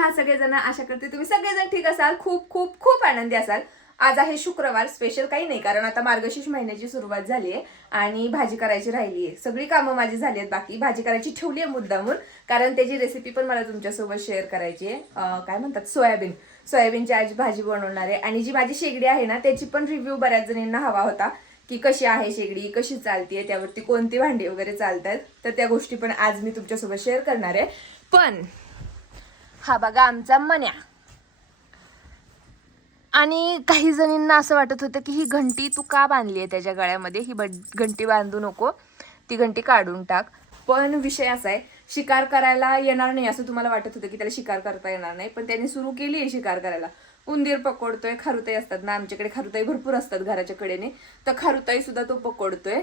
आहात सगळेजण आशा करते तुम्ही सगळेजण ठीक असाल. खूप खूप खूप आनंदी असाल. आज आहे शुक्रवार स्पेशल काही नाही कारण आता मार्गशीर्ष महिन्याची सुरुवात झाली आहे आणि भाजी करायची राहिली आहे सगळी कामं माझी झाली आहेत बाकी भाजी करायची ठेवली आहे मुद्दामून कारण त्याची रेसिपी पण मला तुमच्यासोबत शेअर करायची आहे. काय म्हणतात? सोयाबीन. सोयाबीनची आज भाजी बनवणार आहे. आणि जी माझी शेगडी आहे ना त्याची पण रिव्ह्यू बऱ्याच जणींना हवा होता की कशी आहे शेगडी कशी चालतीये त्यावरती कोणती भांडी वगैरे चालतात तर त्या गोष्टी पण आज मी तुमच्यासोबत शेअर करणार आहे. पण हा बघा आमचा मन्या आणि काही जणींना असं वाटत होतं की ही घंटी तू का बांधली आहे त्याच्या गळ्यामध्ये? ही बड- घंटी बांधू नको. ती घंटी काढून टाक. पण विषय असा आहे शिकार करायला येणार नाही असं तुम्हाला वाटत होतं की त्याला शिकार करता येणार नाही. पण त्यांनी सुरू केली आहे शिकार करायला. उंदीर पकडतोय खारुताई असतात ना आमच्याकडे खारुताई भरपूर असतात घराच्या कडेने. तर खारुताई सुद्धा तो पकडतोय.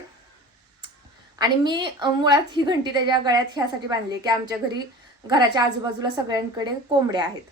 आणि मी मुळात ही घंटी त्याच्या गळ्यात ह्यासाठी बांधली की आमच्या घरी घराच्या आजूबाजूला सगळ्यांकडे कोंबड्या आहेत.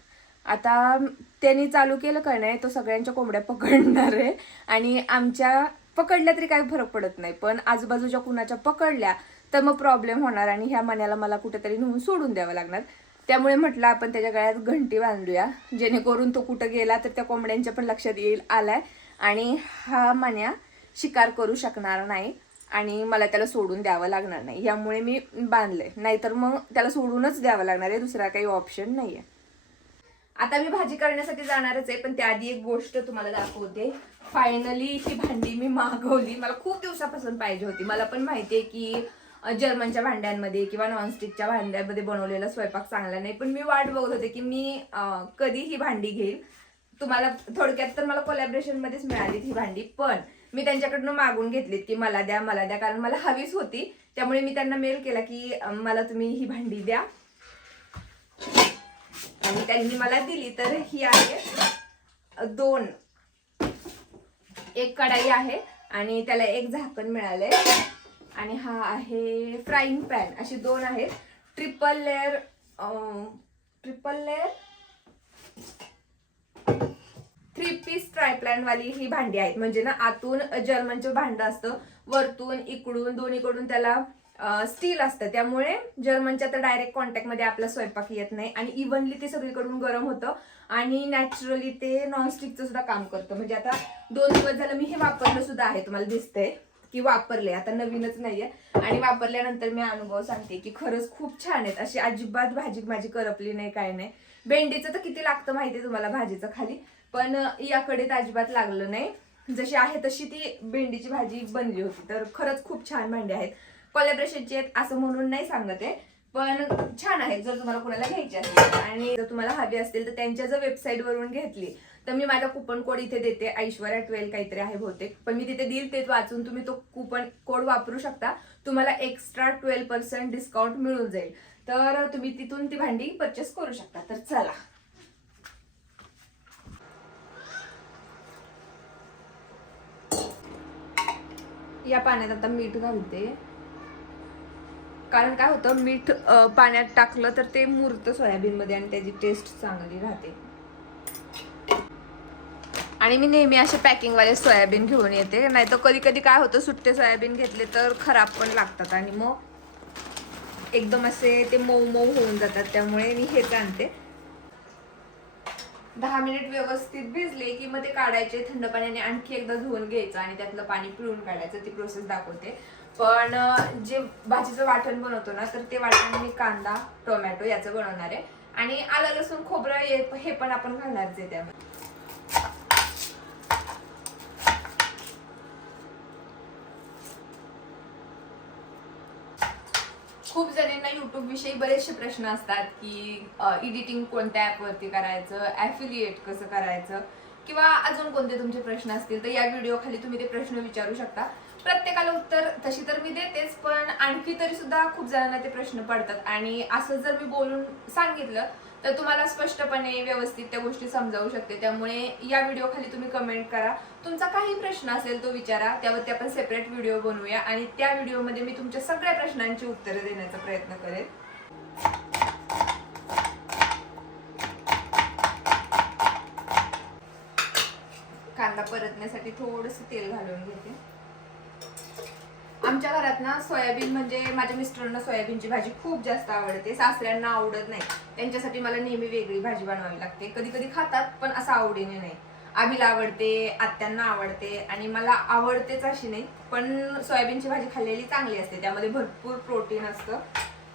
आता त्यांनी चालू केलं का नाही तो सगळ्यांच्या कोंबड्या पकडणार आहे. आणि आमच्या पकडल्या तरी काही फरक पडत नाही पण आजूबाजूच्या कुणाच्या पकडल्या तर मग प्रॉब्लेम होणार आणि ह्या मण्याला मला कुठेतरी नेऊन सोडून द्यावं लागणार. त्यामुळे म्हटलं आपण त्याच्या गळ्यात घंटी बांधूया. जेणेकरून तो कुठं गेला तर त्या कोंबड्यांच्या पण लक्षात येईल आलाय. आणि हा मण्या शिकार करू शकणार नाही. आणि मला त्याला सोडून द्यावं लागणार नाही. यामुळे मी बांधलंय. नाहीतर मग त्याला सोडूनच द्यावं लागणार आहे. दुसरा काही ऑप्शन नाहीये. आता मी भाजी करण्यासाठी जाणारच आहे पण त्याआधी एक गोष्ट तुम्हाला दाखवते. फायनली ही भांडी मी मागवली. मला खूप दिवसापासून पाहिजे होती. मला पण माहिती आहे की जर्मनच्या भांड्यांमध्ये किंवा नॉनस्टिकच्या भांड्यांमध्ये बनवलेला स्वयंपाक चांगला नाही. पण मी वाट बघत होते की मी कधी ही भांडी घेईल. तुम्हाला थोडक्यात तर मला कोलॅबरेशनमध्येच मिळाली ही भांडी पण मी त्यांच्याकडनं मागून घेतलीत की मला द्या मला द्या कारण मला हवीच होती. त्यामुळे मी त्यांना मेल केला की मला तुम्ही ही भांडी द्या. आणि त्यांनी मला दिली. तर ही आहे दोन. एक कढाई आहे आणि त्याला एक झाकण मिळालंय. आणि हा आहे फ्राईंग पॅन अशी दोन आहेत. Triple layer triple layer three piece ट्रायप्लॅन वाली ही भांडी आहेत. म्हणजे ना आतून जर्मनचं भांड असतं वरतून इकडून दोन्हीकडून त्याला स्टील असतं. त्यामुळे जर्मनच्या तर डायरेक्ट कॉन्टॅक्टमध्ये आपला स्वयंपाक येत नाही आणि इव्हनली ते सगळीकडून गरम होतं आणि नॅचरली ते नॉनस्टिकचं सुद्धा काम करतं. म्हणजे आता दोन दिवस झालं मी हे वापरलं सुद्धा आहे तुम्हाला दिसतंय की वापरले आता नवीनच नाहीये. आणि वापरल्यानंतर मी अनुभव सांगते की खरंच खूप छान आहेत. अशी अजिबात भाजी माझी करपली नाही काय नाही. भेंडीचं तर किती लागतं माहितीये तुम्हाला भाजीचं खाली? पण याकडे अजिबात लागलं नाही. जशी आहे तशी ती भेंडीची भाजी बनली होती. तर खरंच खूप छान भांडी आहेत. कॉलॅब्रेशनची आहेत असं म्हणून नाही सांगत आहे. पण छान आहे जर तुम्हाला कुणाला घ्यायची असेल आणि जर तुम्हाला हवी असतील तर त्यांच्या जर वेबसाईट वरून घेतली तर मी माझा कुपन कोड इथे देते. ऐश्वर्या ट्वेल्व काहीतरी आहे बहुतेक. पण मी तिथे देईल ते वाचून तुम्ही तो कुपन कोड वापरू शकता. तुम्हाला एक्स्ट्रा ट्वेल्व पर्सेंट डिस्काउंट मिळून जाईल. तर तुम्ही तिथून ती भांडी परचेस करू शकता. तर चला. या पाण्यात आता मीठ घालते. कारण काय होतं मीठ पाण्यात टाकलं तर ते मुरतं सोयाबीनमध्ये आणि त्याची टेस्ट चांगली राहते. आणि मी नेहमी असे पॅकिंगवाले सोयाबीन घेऊन येते. नाही तर कधी कधी काय होतं सुट्टे सोयाबीन घेतले तर खराब पण लागतात आणि मग एकदम असे ते मऊ मऊ होऊन जातात. त्यामुळे मी हेच आणते. दहा मिनिट व्यवस्थित भिजले की मग ते काढायचे थंड पाण्याने आणखी एकदा धुवून घ्यायचं आणि त्यातलं पाणी पिळून काढायचं. ती प्रोसेस दाखवते. पण जे भाजीचं वाटण बनवतो ना तर ते वाटण मी कांदा टोमॅटो याचं बनवणार आहे. आणि आलं लसूण खोबरं हे- हे पण आपण घालणारच आहे त्यामध्ये खूप जणांना विषयी बरेचसे प्रश्न असतात की एडिटिंग कोणत्या ॲपवरती करायचं ऍफिलिएट कसं करायचं किंवा अजून कोणते तुमचे प्रश्न असतील तर या व्हिडिओ खाली तुम्ही ते प्रश्न विचारू शकता. प्रत्येकाला उत्तर तशी तर मी देतेच पण आणखी तरी सुद्धा खूप जणांना ते प्रश्न पडतात. आणि असं जर मी बोलून सांगितलं तर तुम्हाला स्पष्टपणे व्यवस्थित त्या गोष्टी समजावू शकते. त्यामुळे या व्हिडिओ खाली तुम्ही कमेंट करा. तुमचा काही प्रश्न असेल तो विचारा. त्यावरती आपण सेपरेट व्हिडिओ बनवूया. आणि त्या व्हिडिओमध्ये मी तुमच्या सगळ्या प्रश्नांची उत्तरं देण्याचा प्रयत्न करेन. कांदा परतण्यासाठी थोडस तेल घालून घेते. आमच्या घरात ना सोयाबीन म्हणजे माझ्या मिस्टरांना सोयाबीनची भाजी खूप जास्त आवडते. सासऱ्यांना आवडत नाही. त्यांच्यासाठी मला नेहमी वेगळी भाजी बनवावी लागते. कधी कधी खातात पण असं आवडीने नाही. आम्हीला आवडते आत्यांना आवडते आणि मला आवडतेच अशी नाही. पण सोयाबीनची भाजी खाल्लेली चांगली असते. त्यामध्ये भरपूर प्रोटीन असतं.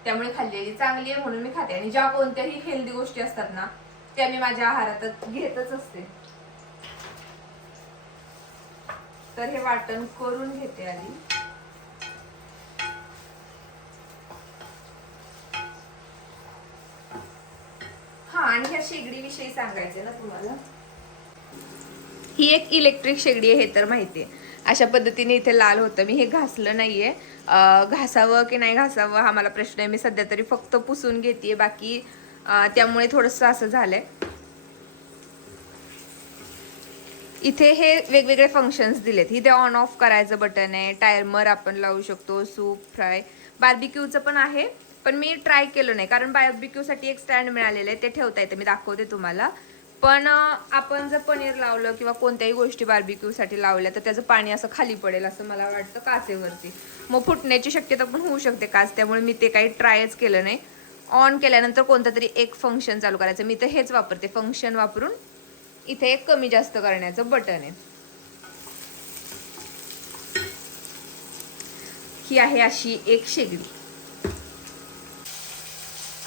त्यामुळे खाल्लेली चांगली आहे म्हणून मी खाते. आणि ज्या कोणत्याही हेल्दी गोष्टी असतात ना त्या मी माझ्या आहारात घेतच असते. तर हे वाटण करून घेते आधी. हा आणि ह्या शेगडी विषयी सांगायचे ना तुम्हाला. ही एक इलेक्ट्रिक शेगडी आहे हे तर आहे अशा पद्धतीने इथे लाल होतं. मी हे घासलं नाही आहे घासावं की नाही घासावं हा मला प्रश्न आहे. मी सध्या तरी फक्त पुसून घेते बाकी त्यामुळे थोडंसं असं झालं आहे इथे हे वेगवेगळे फंक्शन्स दिलेत. इथे ऑन ऑफ करायचं बटन आहे. टायमर आपण लावू शकतो. सूप फ्राय बार्बिक्यूचं पण आहे. पण मी ट्राय केलं नाही. कारण बार्बिक्यूसाठी एक स्टँड मिळालेलं आहे. ते ठेवता येतं. मी दाखवते तुम्हाला. पण आपण जर पनीर लावलं किंवा कोणत्याही गोष्टी बार्बिक्यूसाठी लावल्या तर त्याचं पाणी असं खाली पडेल असं मला वाटतं काचेवरती. मग फुटण्याची शक्यता पण होऊ शकते काच त्यामुळे मी ते काही ट्रायच केलं नाही. ऑन केल्यानंतर कोणतं तरी एक फंक्शन चालू करायचं. मी तर हेच वापरते. फंक्शन वापरून इथे एक कमी जास्त करण्याचं बटन आहे. ही आहे अशी एक शेगडी.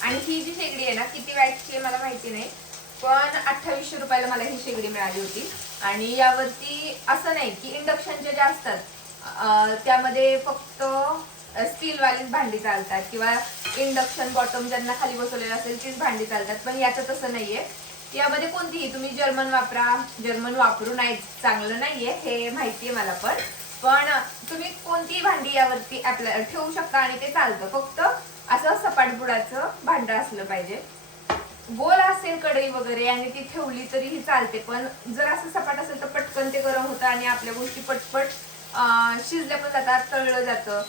आणि ही जी शेगडी आहे ना किती वॅटची आहे मला माहिती नाही. पण अठ्ठावीसशे रुपयाला मला ही शेगडी मिळाली होती. आणि यावरती असं नाही की इंडक्शनचे जे असतात त्यामध्ये फक्त स्टीलवालीच भांडी चालतात किंवा इंडक्शन बॉटम ज्यांना खाली बसवलेलं असेल तीच भांडी चालतात. पण याचं तसं नाहीये. यामध्ये कोणतीही तुम्ही जर्मन वापरा जर्मन वापरू नाही चांगलं नाहीये हे माहिती आहे मला पण. पण तुम्ही कोणतीही भांडी यावरती ॲप्लाय ठेवू शकता आणि ते चालतं. फक्त असं सपाटबुडाचं भांडं असलं पाहिजे. गोल असेल कढई वगैरे आणि ती ठेवली तरीही चालते. पण जर असं सपाट असेल तर पटकन ते गरम होतं आणि आपल्या गोष्टी पटपट शिजल्या पण जातात तळलं जातं.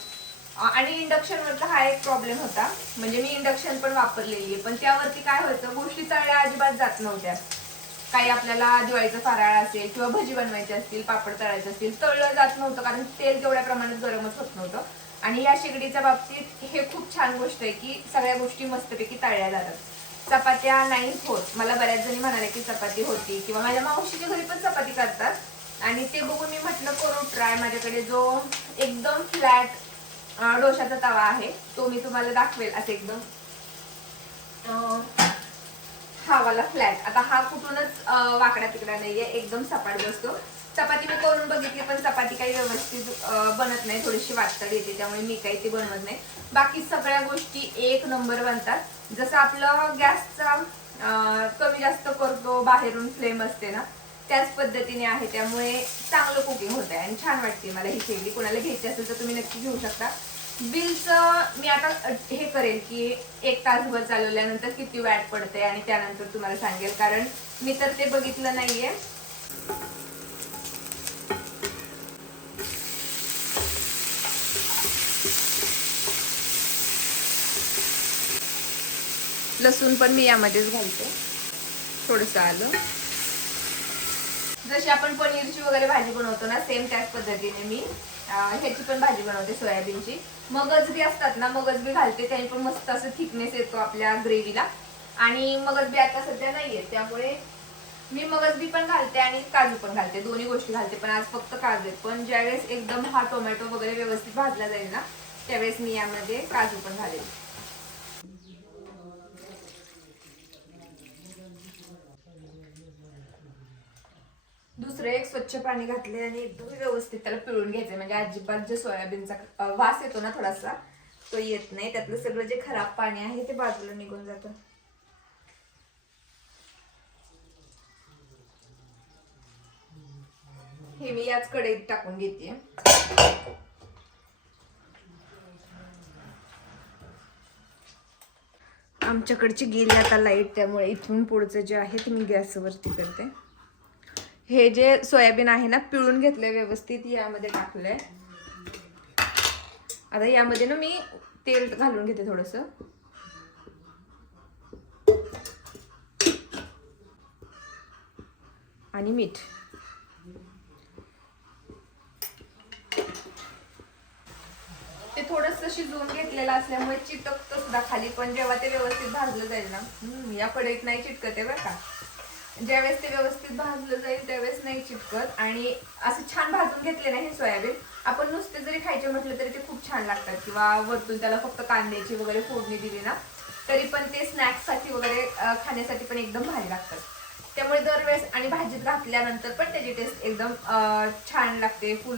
आणि इंडक्शनवरचा हा एक प्रॉब्लेम होता. म्हणजे मी इंडक्शन पण वापरलेली आहे. पण त्यावरती काय होतं गोष्टी तळल्या अजिबात जात नव्हत्या. काही आपल्याला दिवाळीचं फराळ असेल किंवा भजी बनवायची असतील पापड तळायचे असतील तळलं जात नव्हतं कारण तेल तेवढ्या प्रमाणात गरमच होत नव्हतं. आणि या शेगडीच्या बाबतीत हे खूप छान गोष्ट आहे की सगळ्या गोष्टी मस्तपैकी तळल्या जातात. चपात्या नाही होत. मला बऱ्याच जणी म्हणाले की चपाती होती किंवा माझ्या मावशीच्या घरी पण चपाती करतात. आणि ते बघून मी म्हटलं करू ट्राय माझ्याकडे जो एकदम फ्लॅट डोशाचा तवा आहे तो मी तुम्हाला दाखवेल असं एकदम हा वाला फ्लॅट आता हा कुठूनच वाकडा तिकडा नाहीये एकदम सपाट बसतो. चपाती मी करून बघितली पण चपाती काही व्यवस्थित बनत नाही. थोडीशी वाटतड येते त्यामुळे मी काही ती बनवत नाही. बाकी सगळ्या गोष्टी एक नंबर बनतात. जसं आपलं गॅसचा कमी जास्त करतो बाहेरून फ्लेम असते ना त्याच पद्धतीने आहे. त्यामुळे चांगलं कुकिंग होत आहे आणि छान वाटते मला ही शेगडी. कोणाला घ्यायची असेल तर तुम्ही नक्की घेऊ शकता. बिलचं मी आता हे करेल की एक तासभर चालवल्यानंतर किती वॅट पडते आणि त्यानंतर तुम्हाला सांगेल. कारण मी तर ते बघितलं नाहीये. लसूण पण मी यामध्येच घालते. थोडंसं आलं. जशी आपण पनीरची वगैरे भाजी बनवतो ना सेम त्याच पद्धतीने मी ह्याची पण भाजी बनवते सोयाबीनची. मगज बी असतात ना मगज बी घालते त्याने पण मस्त असं थिकनेस येतो आपल्या ग्रेव्हीला आणि मगज बी आता सध्या नाहीये त्यामुळे मी मगज बी पण घालते आणि काजू पण घालते. दोन्ही गोष्टी घालते पण आज फक्त काजू आहेत. पण ज्यावेळेस एकदम हा टोमॅटो वगैरे व्यवस्थित भाजला जाईल ना त्यावेळेस मी यामध्ये काजू पण घालेल दुसरं एक स्वच्छ पाणी घातले आणि एकदम व्यवस्थित त्याला पिळून घ्यायचं म्हणजे अजिबात जे सोयाबीनचा वास येतो ना थोडासा तो येत नाही. त्यातलं सगळं जे खराब पाणी आहे ते बाजूला निघून जातं. हे मी याच कढईत टाकून घेते. आमच्याकडची गेली आता लाइट त्यामुळे इथून पुढचं जे आहे ते मी गॅसवरती करते. हे जे सोयाबीन आहे ना पिळून घेतलंय व्यवस्थित यामध्ये टाकलंय. आता यामध्ये ना मी तेल घालून घेते थोडस. आणि मीठ. ते थोडंसं शिजवून घेतलेलं असल्यामुळे चिटकत सुद्धा खाली पण जेव्हा ते व्यवस्थित भाजलं जाईल ना या कढईत नाही चिटकत आहे बरं का. ज्यावेळेस ते व्यवस्थित भाजलं जाईल त्यावेळेस नाही चिटकत. आणि असं छान भाजून घेतले ना हे सोयाबीन. आपण नुसते जरी खायचे म्हटलं तरी ते खूप छान लागतात. किंवा वरतून त्याला फक्त कांद्याची वगैरे फोडणी दिली ना तरी पण ते स्नॅक्ससाठी वगैरे खाण्यासाठी पण एकदम भारी लागतात. त्यामुळे दरवेळेस आणि भाजीत घातल्यानंतर पण त्याची टेस्ट एकदम छान लागते. फुल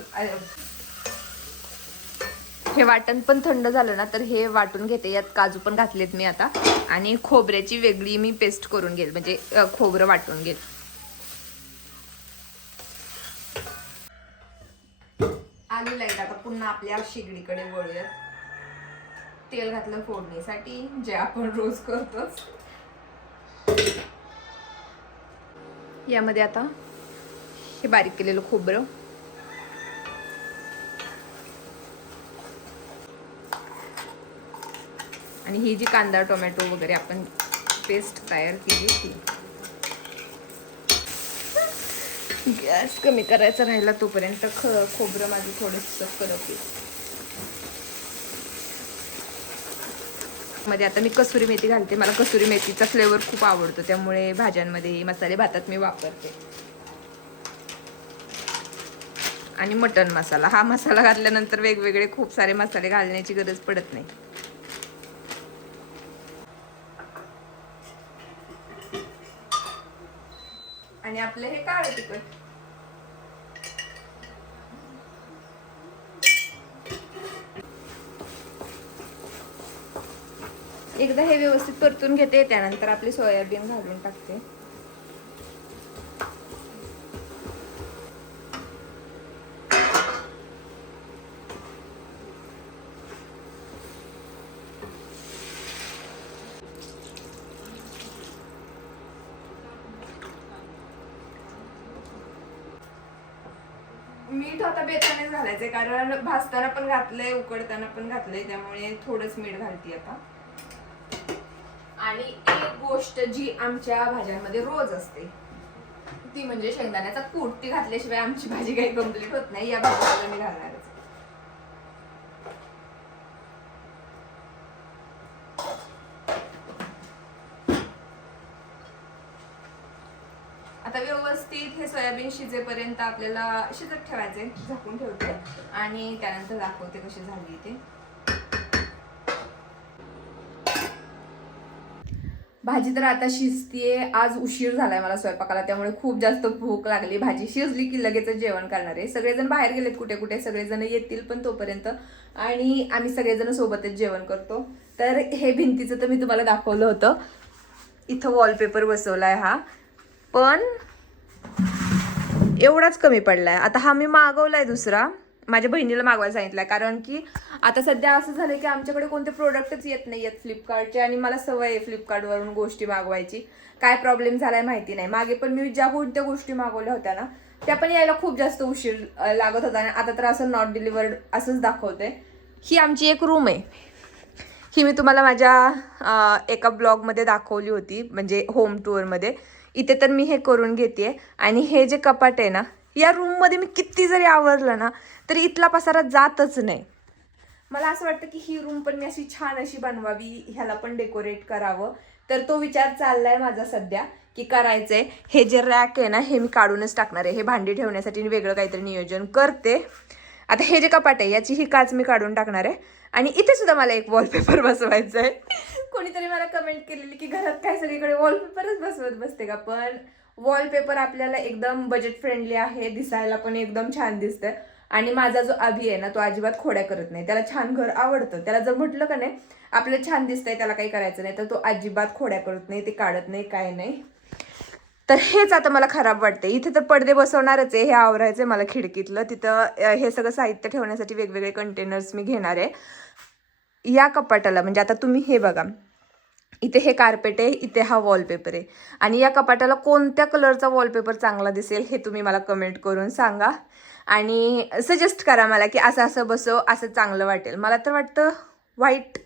हे वाटण पण थंड झालं ना तर हे वाटून घेते. यात काजू पण घातलेत मी आता. आणि खोबऱ्याची वेगळी मी पेस्ट करून घेईल. म्हणजे खोबरं वाटून घेईल. आली लाइट आता पुन्हा आपल्या शेगडीकडे वळूयात. तेल घातलं फोडणीसाठी जे आपण रोज करतोच. यामध्ये आता हे बारीक केलेलं खोबरं. आणि ही जी कांदा टोमॅटो वगैरे आपण पेस्ट तयार केली ती गॅस कमी करायचा राहिला तोपर्यंत ख खोबरं माझं थोडंसं करपली मध्ये आता मी कसुरी मेथी घालते. मला कसुरी मेथीचा फ्लेवर खूप आवडतो. त्यामुळे भाज्यांमध्ये मसाले भातात मी वापरते. आणि मटन मसाला. हा मसाला घातल्यानंतर वेगवेगळे खूप सारे मसाले घालण्याची गरज पडत नाही. आणि आपलं हे काळं तिखट. एकदा हे व्यवस्थित परतून घेते त्यानंतर आपले सोयाबीन घालून टाकते. मीठ आता बेतानेच घालायचंय कारण भाजताना पण घातलंय उकडताना पण घातलंय त्यामुळे थोडंच मीठ घालते आता. आणि एक गोष्ट जी आमच्या भाज्यांमध्ये रोज असते ती म्हणजे शेंगदाण्याचा कूट. ती घातल्याशिवाय आमची भाजी काही कंप्लीट होत नाही या भाजीला मी घालणार आता व्यवस्थित हे सोयाबीन शिजेपर्यंत आपल्याला शिजत ठेवायचे झाकून ठेवते. आणि त्यानंतर दाखवते कशी झाली ते. भाजी तर आता शिजतीये. आज उशीर झालाय मला स्वयंपाकाला त्यामुळे खूप जास्त भूक लागली. भाजी शिजली की लगेच जेवण करणार आहे. सगळेजण बाहेर गेलेत कुठे कुठे सगळेजण येतील पण तोपर्यंत. आणि आम्ही सगळेजण सोबतच जेवण करतो. तर हे भिंतीचं तर मी तुम्हाला दाखवलं होतं. इथं वॉलपेपर बसवलाय हा. पण एवढाच कमी पडलाय. आता हा मी मागवलाय दुसरा. माझ्या बहिणीला मागवायला सांगितलाय. कारण की आता सध्या असं झालंय की आमच्याकडे कोणते प्रोडक्टच येत नाही आहेत फ्लिपकार्टचे आणि मला सवय आहे फ्लिपकार्टवरून गोष्टी मागवायची. काय प्रॉब्लेम झालाय माहिती नाही. मागे पण मी ज्या कोणत्या गोष्टी मागवल्या होत्या ना त्या पण यायला खूप जास्त उशीर लागत होता. आणि आता तर असं नॉट डिलिव्हर्ड असंच दाखवते ही आमची एक रूम आहे. ही मी तुम्हाला माझ्या एका ब्लॉगमध्ये दाखवली होती. म्हणजे होम टूरमध्ये इथे तर मी हे करून घेते आणि हे जे कपाट आहे ना या रूममध्ये मी किती जरी आवरलं ना तरी इथला पसारा जातच नाही. मला असं वाटतं की ही रूम पण मी अशी छान अशी बनवावी ह्याला पण डेकोरेट करावं. तर तो विचार चाललाय माझा सध्या की करायचंय. हे जे रॅक आहे ना हे मी काढूनच टाकणार आहे. हे भांडी ठेवण्यासाठी मी वेगळं काहीतरी नियोजन करते. आता हे जे कपाट आहे याची ही काच मी काढून टाकणार आहे. आणि इथे सुद्धा मला एक वॉलपेपर बसवायचा आहे कोणीतरी मला कमेंट केलेली की घरात काय सगळीकडे वॉलपेपरच बसवत बसते का? पण वॉलपेपर आपल्याला एकदम बजेट फ्रेंडली आहे दिसायला पण एकदम छान दिसतं आणि माझा जो अभि आहे ना तो अजिबात खोड्या करत नाही. त्याला छान घर आवडतं. त्याला जर म्हटलं का नाही आपलं छान दिसतंय त्याला काही करायचं नाही तर तो अजिबात खोड्या करत नाही ते काढत नाही काय नाही. तर हेच आता मला खराब वाटते इथे तर पडदे बसवणारच आहे हे आवरायचं आहे मला खिडकीतलं. तिथं हे सगळं साहित्य ठेवण्यासाठी वेगवेगळे कंटेनर्स मी घेणार आहे. या कपाटाला म्हणजे आता तुम्ही हे बघा. इथे हे कार्पेट आहे इथे हा वॉलपेपर आहे. आणि या कपाटाला कोणत्या कलरचा वॉलपेपर चांगला दिसेल हे तुम्ही मला कमेंट करून सांगा. आणि सजेस्ट करा मला की असं असं बसव असं चांगलं वाटेल. मला तर वाटतं व्हाईट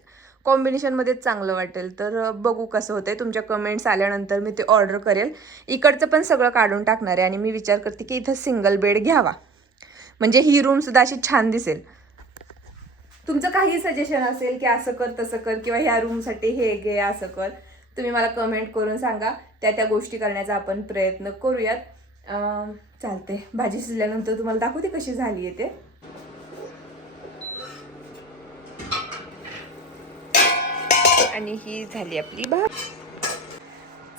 कॉम्बिनेशनमध्येच चांगलं वाटेल. तर बघू कसं होतंय. तुमच्या कमेंट्स आल्यानंतर मी ते ऑर्डर करेल. इकडचं पण सगळं काढून टाकणार आहे आणि मी विचार करते की इथं सिंगल बेड घ्यावा. म्हणजे ही रूमसुद्धा अशी छान दिसेल. तुमचं काही सजेशन असेल की असं कर तसं कर किंवा ह्या रूमसाठी हे घे असं कर तुम्ही मला कमेंट करून सांगा. त्या त्या गोष्टी करण्याचा आपण प्रयत्न करूयात. चालते भाजी शिजल्यानंतर तुम्हाला दाखवते कशी झाली आहे ते. आणि ही झाली आपली भाजी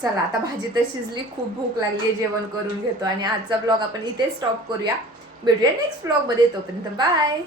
चला आता भाजी तर शिजली खूप भूक लागली आहे जेवण करून घेतो. आणि आजचा ब्लॉग आपण इथे स्टॉप करूया. भेटूया नेक्स्ट ब्लॉगमध्ये तोपर्यंत बाय